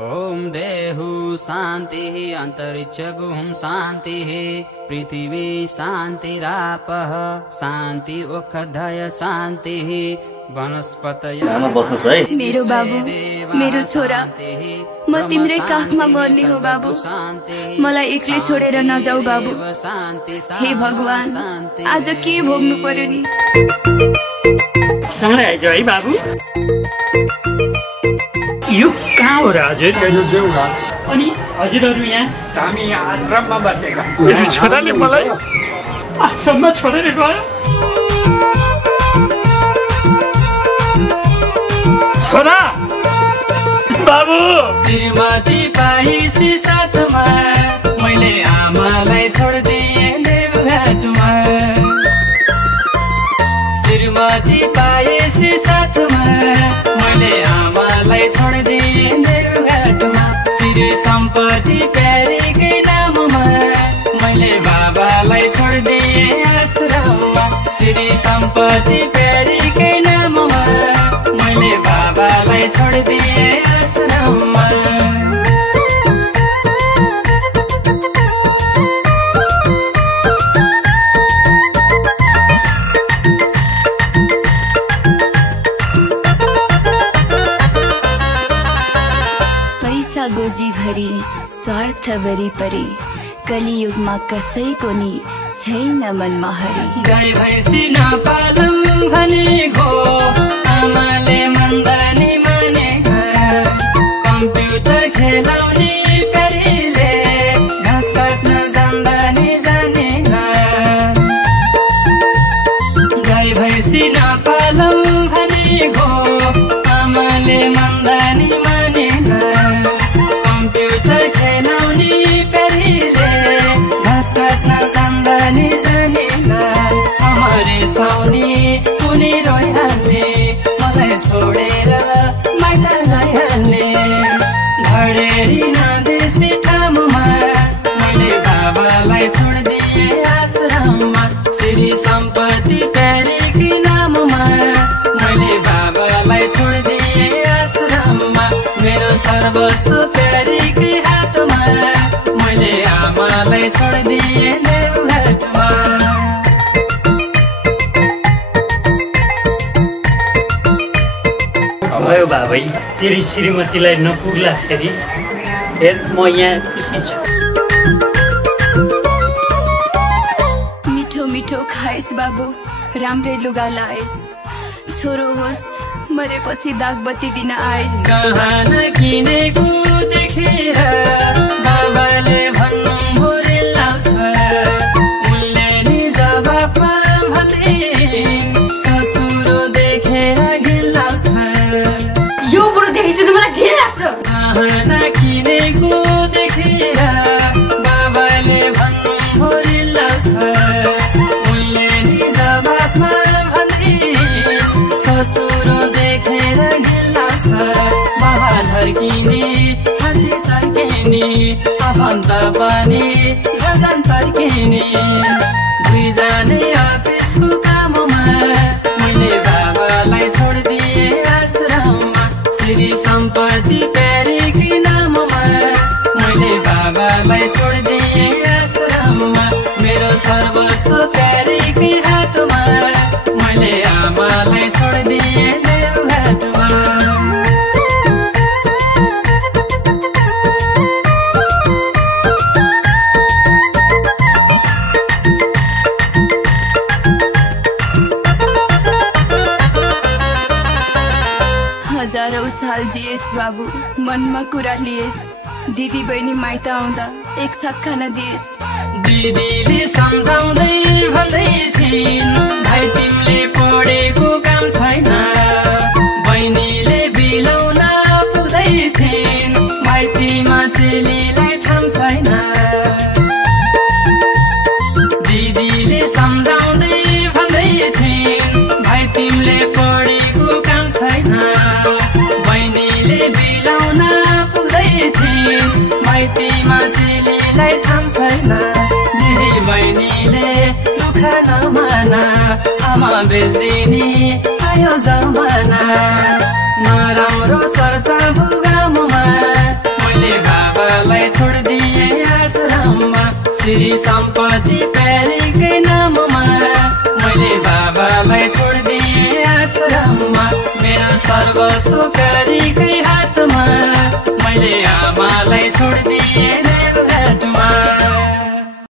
ओम देहु शान्तिः अन्तरिक्षगुं शान्तिः पृथिवी शान्तिरापः शान्ति ओखधय शान्तिः वनस्पतय। मेरो बाबु, मेरो छोरा, म तिम्रै काखमा मर्ने हो बाबु। मलाई एक्लै छोडेर नजाऊ बाबु। हे भगवान, आज के भोग्नु पर्यो नि। चाँडै आइज है बाबु। यो कहाँ हो र हजुर? अनि हजुरहरू यहाँ? हामी आश्रममा बसेका। मेरो छोराले मलाई आश्रममा छोडेर गयो। छोरा बाबु। श्रीमती पाइसी साथमा मैले आमालाई छोडिदिएँ देवघाटमा। श्रीमती पाइसी साथमा मैले आमालाई छोडिदिएँ देवघाटमा। श्री सम्पत्ति प्यारीकै नाममा मैले बाबालाई छोडिदिएँ आश्रममा। श्री सम्पत्ति प्यारीकै नाममा मैले बाबालाई छोडिदिएँ आश्रममा। पैसा गोजीभरि स्वार्थ वरिपरि कलियुगमा कसैको नि छैन मनमा हरि। गाई भैँसी नपालौँ भनेको आमाले मन्दानी मानेका। कम्प्युटर खेलाउने प्यारीले घाँस काट्न जान्दा नि जानेला। गाई भैँसी नपालौँ भनेको आमाले मन्दानी मानेला। कम्प्युटर खेलाउने प्यारीले घाँस काट्न जान्दा नि जानेला। अमरे साउने उनी रोइहाल्ने मलाई छोडेर माइत गइहाल्ने। घडेरी नदेशी ठाउँमा मैले बाबालाई छोडिदिएँ आश्रममा। श्री सम्पत्ति प्यारीकै नाममा मैले बाबालाई छोडिदिएँ आश्रममा। मेरो सर्वस्व प्यारीकै हातमा मैले आमालाई छोडिदिएँ देवघाटमा। भयो बाबै, तेरी श्रीमतीलाई नपुग्लाखेरि हेर म यहाँ खुसी छु। मिठो मिठो खाएस बाबु, राम्रै लुगा लाएस। छोरो होस् मरेपछि दागबत्ती दिन आएस। गहना किनेको देखेर बाबाले भन्नुभयो रिलाउँछ। उनले नि जवाफमा भन्थे ससुरो देखेर घिलाउँछ। यो बुढो देखेपछि त मलाई घिन लाग्छ। गहना किनेको देखेर बाबाले भन्नुभयो रिलाउँछ। उनले नि जवाफमा भन्थे ससुरो देखेर घिलाउँछ। बाबा झर्किने साँची चर्किने आफन्त पनि झन् तर्किने। दुईजनै अफिसको काममा मैले बाबालाई छोडिदिएँ आश्रममा। श्री सम्पत्ति प्यारीकै नाममा मैले बाबालाई छोडिदिएँ आश्रममा। मेरो सर्वस्व प्यारीकै हातमा मैले आमालाई छोडिदिएँ देवघाटमा। हजारौं साल जिएस बाबु, मनमा कुरा लिएस। दिदी बहिनी माइत आउँदा एक छाक खान दिएस। दिदीले सम्झाउँदै भन्दै थिइन् भाइ तिमीले पढेको काम छैन। बहिनीले बिलाउन पुग्दै थिइन् माइतीमा चेलीलाई ठाउँ छैन। दिदीले सम्झाउँदै भन्दै थिइन् भाइ तिमीले पढेको काम छैन। बहिनीले बिलाउन पुग्दै थिइन् माइतीमा चेलीलाई ठाउँ छैन। दिदी बहिनीले दुःख नमाना आमा बेच्दिने आयो जमाना। नराम्रो चर्चा भुगामुमा श्री सम्पत्ति प्यारीकै नाममा मैले बाबालाई छोडिदिएँ आश्रममा मेरो सर्वस्व प्यारीकै हातमा मैले